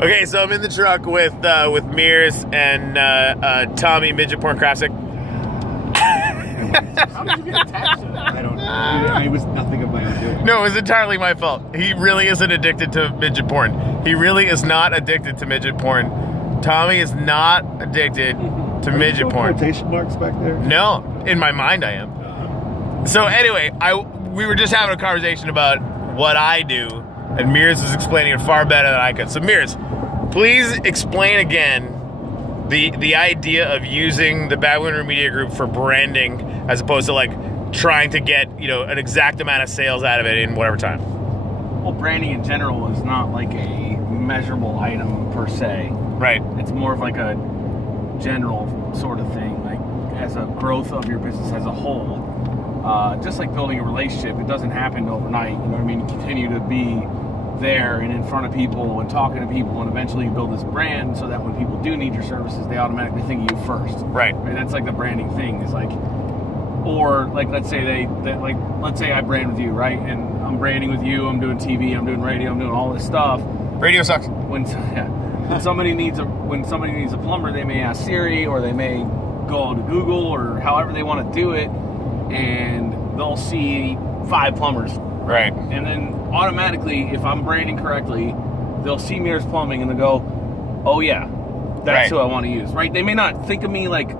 Okay, so I'm in the truck with Mears and Tommy, Midget Porn Classic. How did you get attached to that? I don't know. It was nothing of my own doing. No, it was entirely my fault. He really isn't addicted to midget porn. He really is not addicted to midget porn. Tommy is not addicted to midget porn. Quotation marks back there? No, in my mind I am. So anyway, we were just having a conversation about what I do, and Mears was explaining it far better than I could. So Mears, please explain again the idea of using the Baboon Media Group for branding as opposed to like trying to get, an exact amount of sales out of it in whatever time. Well, branding in general is not like a measurable item per se. Right. It's more of like a general sort of thing, like as a growth of your business as a whole. Just like building a relationship, it doesn't happen overnight. You know what I mean? You continue to be there and in front of people and talking to people, and eventually you build this brand so that when people do need your services, they automatically think of you first. Right. That's like the branding thing. Is like, or like let's say let's say I brand with you, right? And I'm branding with you. I'm doing TV. I'm doing radio. I'm doing all this stuff. Radio sucks. When somebody needs a plumber, they may ask Siri, or they may go to Google, or however they want to do it, and they'll see 5 plumbers. Right. And then automatically, if I'm branding correctly, they'll see Mears Plumbing and they'll go, oh yeah, that's who I want to use, right? They may not think of me like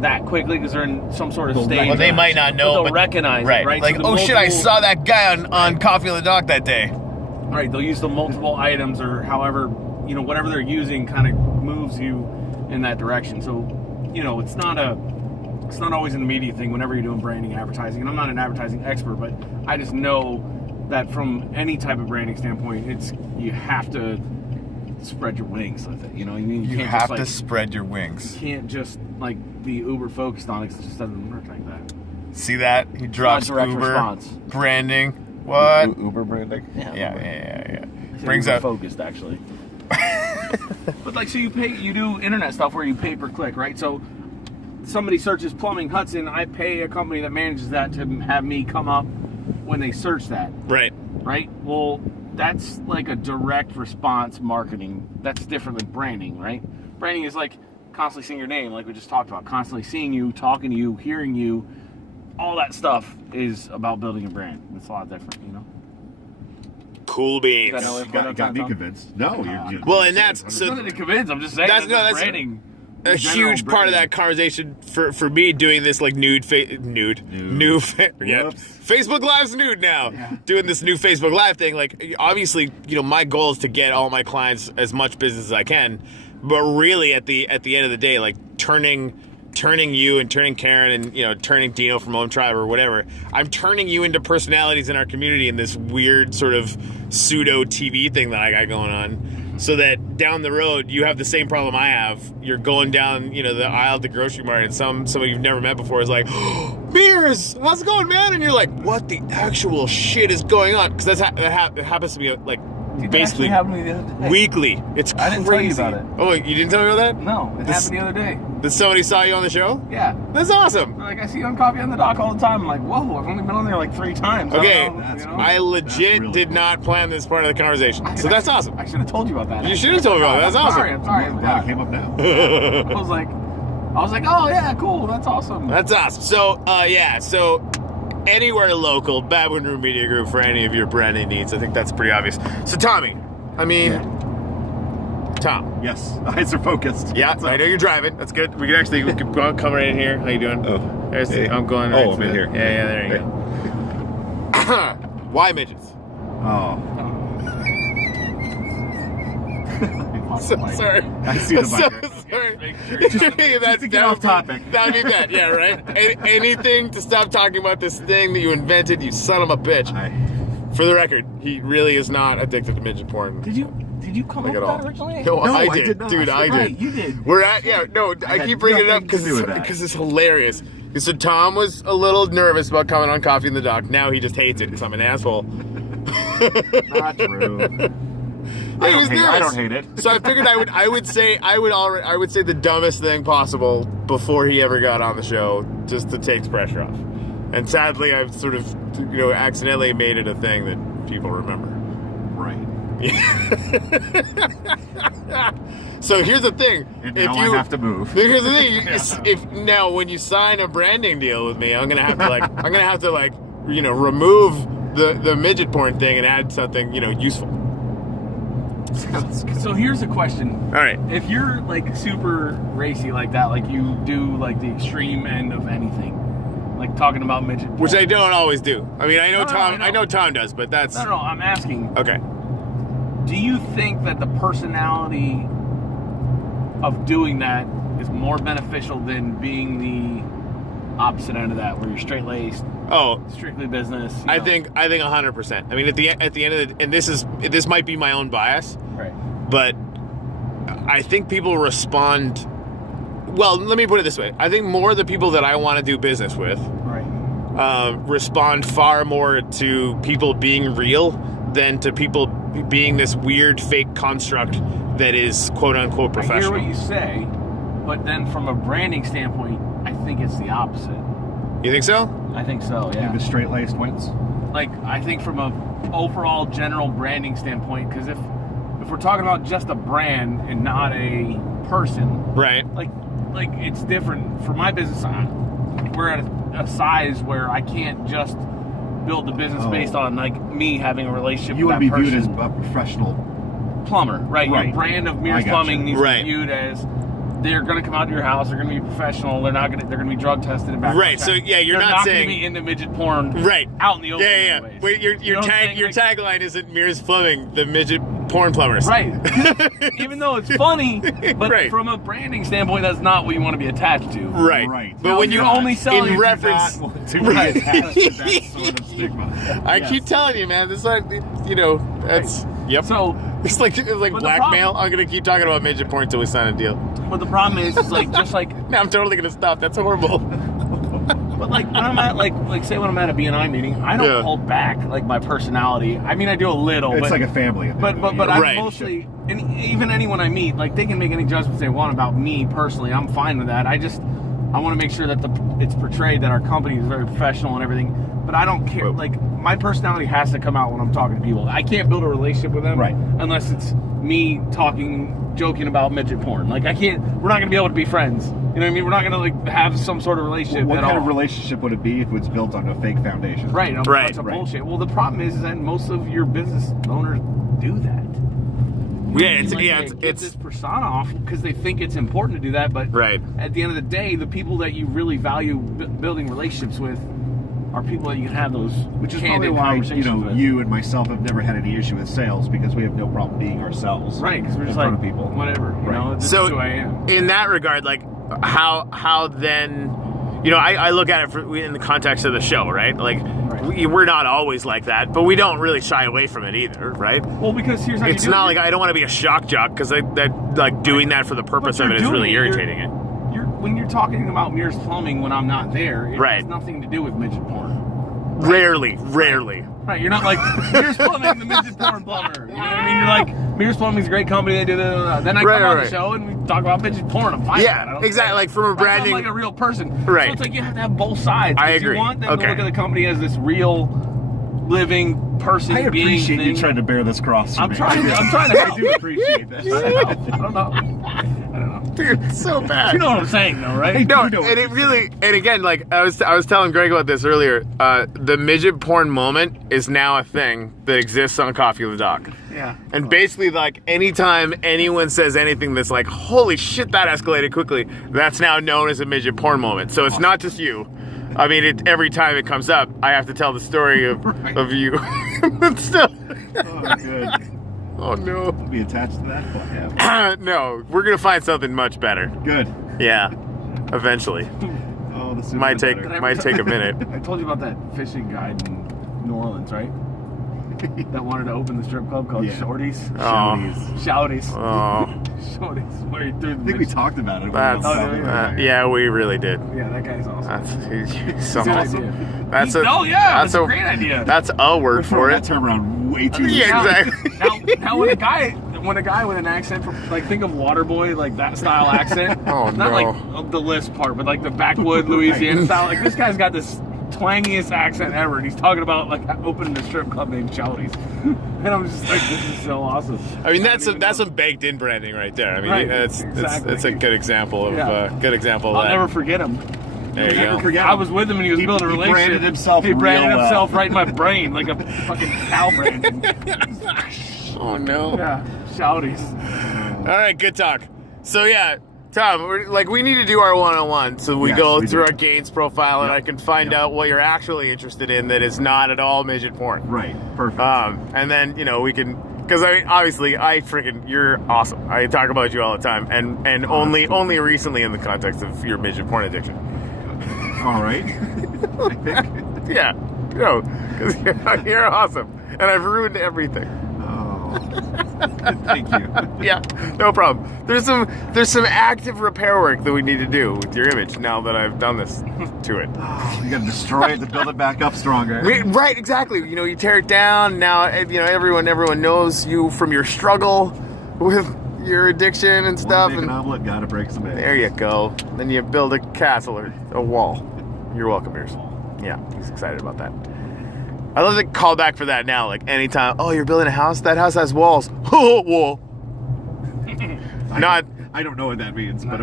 that quickly because they're in some sort of stage. Well, they might not know, they'll recognize it, right? Like, so shit, I saw that guy on Coffee on the Dock that day. Right, they'll use the multiple items, or however, whatever they're using kind of moves you in that direction. So, it's not always an immediate thing whenever you're doing branding and advertising. And I'm not an advertising expert, but I just know that from any type of branding standpoint, you have to spread your wings with it. You You can't have just, to spread your wings. You can't just be uber focused on it, because it just doesn't work like that. See that? He drops direct Uber response. branding. What? Uber branding? Yeah. Brings up focused actually. But so you do internet stuff where you pay per click, right? So somebody searches plumbing Hudson, I pay a company that manages that to have me come up when they search that. Right. Right? Well, that's like a direct response marketing. That's different than branding, right? Branding is like constantly seeing your name, like we just talked about, constantly seeing you, talking to you, hearing you. All that stuff is about building a brand. It's a lot different, Cool beans. Got me convinced. No, you're well, and that's There's nothing to convince. I'm just saying that's branding. A huge part of that conversation for me doing this like Facebook Live's nude now. Yeah. Doing this new Facebook Live thing, like obviously, my goal is to get all my clients as much business as I can, but really at the end of the day, like turning you and turning Karen and turning Dino from Home Tribe or whatever, I'm turning you into personalities in our community in this weird sort of pseudo TV thing that I got going on, so that down the road you have the same problem I have. You're going down the aisle at the grocery market, and somebody you've never met before is like, oh, Mears, how's it going, man? And you're like, what the actual shit is going on? Because that happens to me like basically weekly. It's crazy. I didn't tell you about it. Oh, you didn't tell me about that? No, it happened the other day. Did somebody saw you on the show? Yeah. That's awesome. Like, I see you on Coffee on the Dock all the time. I'm like, whoa, I've only been on there like 3 times. Okay, I legit did not plan this part of the conversation. So that's awesome. I should have told you about that. You should have told me about that. That's awesome. I'm sorry. I'm glad it came up now. I was like, oh yeah, cool. That's awesome. That's awesome. So, so anywhere local, Baboon Media Group for any of your branding needs. I think that's pretty obvious. So, Tommy, Tom. Yes, eyes are focused. Yeah, I know you're driving. That's good. We can come right in here. How you doing? Oh, I'm going. Right I'm in here. Yeah, there you go. Why midgets? Oh. So sorry. I see the bike. So sorry. Just to get off topic. That would be bad. Yeah, right? Anything to stop talking about this thing that you invented, you son of a bitch. For the record, he really is not addicted to midget porn. Did you come up with that originally? No, I did. did not. Dude, I did. Right, you did. I keep bringing it up because it's hilarious. So Tom was a little nervous about coming on Coffee in the Dock. Now he just hates it because I'm an asshole. Not true. I don't hate it. So I figured I would say the dumbest thing possible before he ever got on the show, just to take pressure off. And sadly, I've sort of accidentally made it a thing that people remember. Right. So here's the thing. And now I have to move. Here's the thing. If now when you sign a branding deal with me, I'm gonna have to remove the midget porn thing and add something useful. So here's a question. All right. If you're like super racy like that, like you do like the extreme end of anything, like talking about midget porn. Which I don't always do. I mean, I know No, Tom. I I know. know Tom does, but that's No, I'm asking. okay. Do you think that the personality of doing that is more beneficial than being the opposite end of that, where you're straight laced, Oh, strictly business? you I know? think 100%. I mean, at the end of the, and this might be my own bias, Right. but I think people respond. Well, let me put it this way. I think more of the people that I want to do business with Right. respond far more to people being real than to people being this weird fake construct that is quote unquote I hear professional. what you say, but then from a branding standpoint, I think it's the opposite. You think so? I think so, yeah. The straight-laced wins. Like, I think from a overall general branding standpoint, because if we're talking about just a brand and not a person, Right. like it's different. For my business, we're at a size where I can't just build the business Oh. based on like me having a relationship You with would that be person. viewed as a professional. Plumber, right? Right. Your brand of Mears I gotcha. Plumbing needs to Right. be viewed as they're going to come out to your house. They're going to be professional. They're going to be drug tested and background Right, so, checked. yeah, you're They're not going saying- to be into midget porn, Right. Out in the open. Yeah, yeah. anyways. Wait, your You know what I'm saying? Like- tagline isn't Mears Plumbing, the midget porn plumbers. Right. Even though it's funny, but Right. from a branding standpoint, that's not what you want to be attached to. Right. Right. But Now, when you're you only selling in reference, To be Right. attached to that sort of stigma. I Yes. keep telling you, man. This is like, that's yep. So, It's like But the blackmail. I'm gonna keep talking about midget porn until we sign a deal. but the problem is like just like, No, I'm totally gonna stop. That's horrible. but like when I'm at like say when I'm at a BNI meeting, I don't Yeah. hold back like my personality. I mean, I do a little, It's but like a family. But I'm Right. mostly, and even anyone I meet, like they can make any judgments they want about me personally. I'm fine with that. I want to make sure that it's portrayed that our company is very professional and everything. But I don't care. Like my personality has to come out when I'm talking to people. I can't build a relationship with them Right. unless it's me joking about midget porn. Like I can't. We're not gonna be able to be friends. You know what I mean? We're not gonna like have some sort of relationship What at kind all. of relationship would it be if it was built on a fake foundation? Right. A Right. bunch of Right. bullshit. Well, the problem is that most of your business owners do that. Yeah, it's Like, yeah, they it's, get it's this persona off because they think it's important to do that, but right. at the end of the day, the people that you really value building relationships with are people that you can have those Which is probably candid why conversations with. you and myself have never had any issue with sales because we have no problem being ourselves. Right, because we're in just front like of people. whatever, you Right. know. This So is who I am. in that regard, like how then, I look at it in the context of the show, right? Like we're not always like that, but we don't really shy away from it either, right? Well, because here's how It's you do not it. like I don't want to be a shock jock because that like doing that for the purpose But of you're it is really doing it. irritating it. When you're talking about Mears Plumbing when I'm not there, it Right. has nothing to do with midget porn. Rarely. Right, you're not like Mears Plumbing, the midget porn plumber. You know what I mean? You're like Mears Plumbing's a great company. They do that. Then I Right, come on right. the show and we talk about midget porn. I'm fine. Yeah, with that. I don't exactly, care. like, from a That's branding- like a real person. Right. So it's like you have to have both sides. I 'Cause agree. You want them Okay. to look at the company as this real, living person. I being appreciate thing. you trying to bear this cross for I'm me. trying to help. I do appreciate that. I don't know. Dude, it's so bad. You know what I'm saying, though, right? No, You know what and it you're really, and again, like I was telling Greg about this earlier. The midget porn moment is now a thing that exists on Coffee with the Doc. Yeah. And basically, like anytime anyone says anything that's like, "Holy shit, that escalated quickly," that's now known as a midget porn moment. So it's not just you. I mean, every time it comes up, I have to tell the story of you. But still, Oh, good. oh no, I'll be attached to that. Fuck yeah. no, we're gonna find something much better. Good. Yeah, eventually. Oh, this is Might take better. might take a minute. I told you about that fishing guide in New Orleans, right? That wanted to open the strip club called Yeah. Shorty's. Shouties. Shouties. Oh, Shorty's. Where you threw I think we talked about it. that's yeah, we really did. Yeah, that guy's awesome. That's It's so a good awesome. idea. That's Oh yeah, that's a great idea. That's a word for That it. term around way too Yeah, loosely. exactly. Now when a guy with an accent from, like, think of Waterboy, like that style accent. Oh, Not no. like the list part, but like the backwood Louisiana style. Like this guy's got this twangiest accent ever, and he's talking about like opening a strip club named Chowdy's, and I'm just like, this is so awesome. I mean, that's some baked in branding right there. I mean, Right, that's a good example of Yeah. Of I'll that. never forget him. There you go. Forget I him. was with him and he was building a He relationship. branded himself He branded real well. himself right in my brain like a fucking cow branding. Oh no. Yeah, Chowdy's. All right, good talk. So yeah, Tom, we need to do our one-on-one, so we Yes, go we through do. our Gaines profile, and Yep. I can find Yep. out what you're actually interested in that is not at all midget porn. Right. Perfect. And then we can, because I mean, obviously, you're awesome. I talk about you all the time, and only recently in the context of your midget porn addiction. All right. I think. Yeah, because you're awesome, and I've ruined everything. Oh. Thank you. Yeah, no problem. There's some active repair work that we need to do with your image now that I've done this to it. You got to destroy it to build it back up stronger. Right, exactly. You tear it down. Now, everyone knows you from your struggle with your addiction and stuff. Make an And omelet, gotta break some eggs. there you go. Then you build a castle or a wall. You're welcome, Mears. Yeah, he's excited about that. I love the callback for that now. Like anytime, oh, you're building a house. That house has walls. Wall. Not. I don't know what that means, but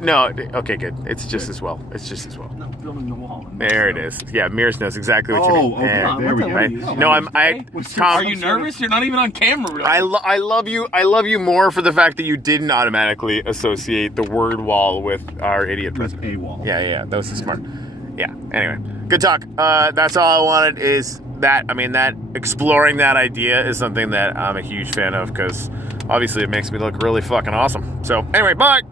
No. Okay, good. It's just as well. It's just as well. No, building the wall. There it is. Yeah, Mears knows exactly what you mean. okay. Yeah. There we go. Right? No, Tom. Are you nervous? You're not even on camera. Really. I love you. I love you more for the fact that you didn't automatically associate the word wall with our idiot president. a wall. Yeah. That was smart. Yeah. Anyway, good talk. That's all I wanted is that. I mean, that exploring that idea is something that I'm a huge fan of because obviously it makes me look really fucking awesome. So anyway, bye.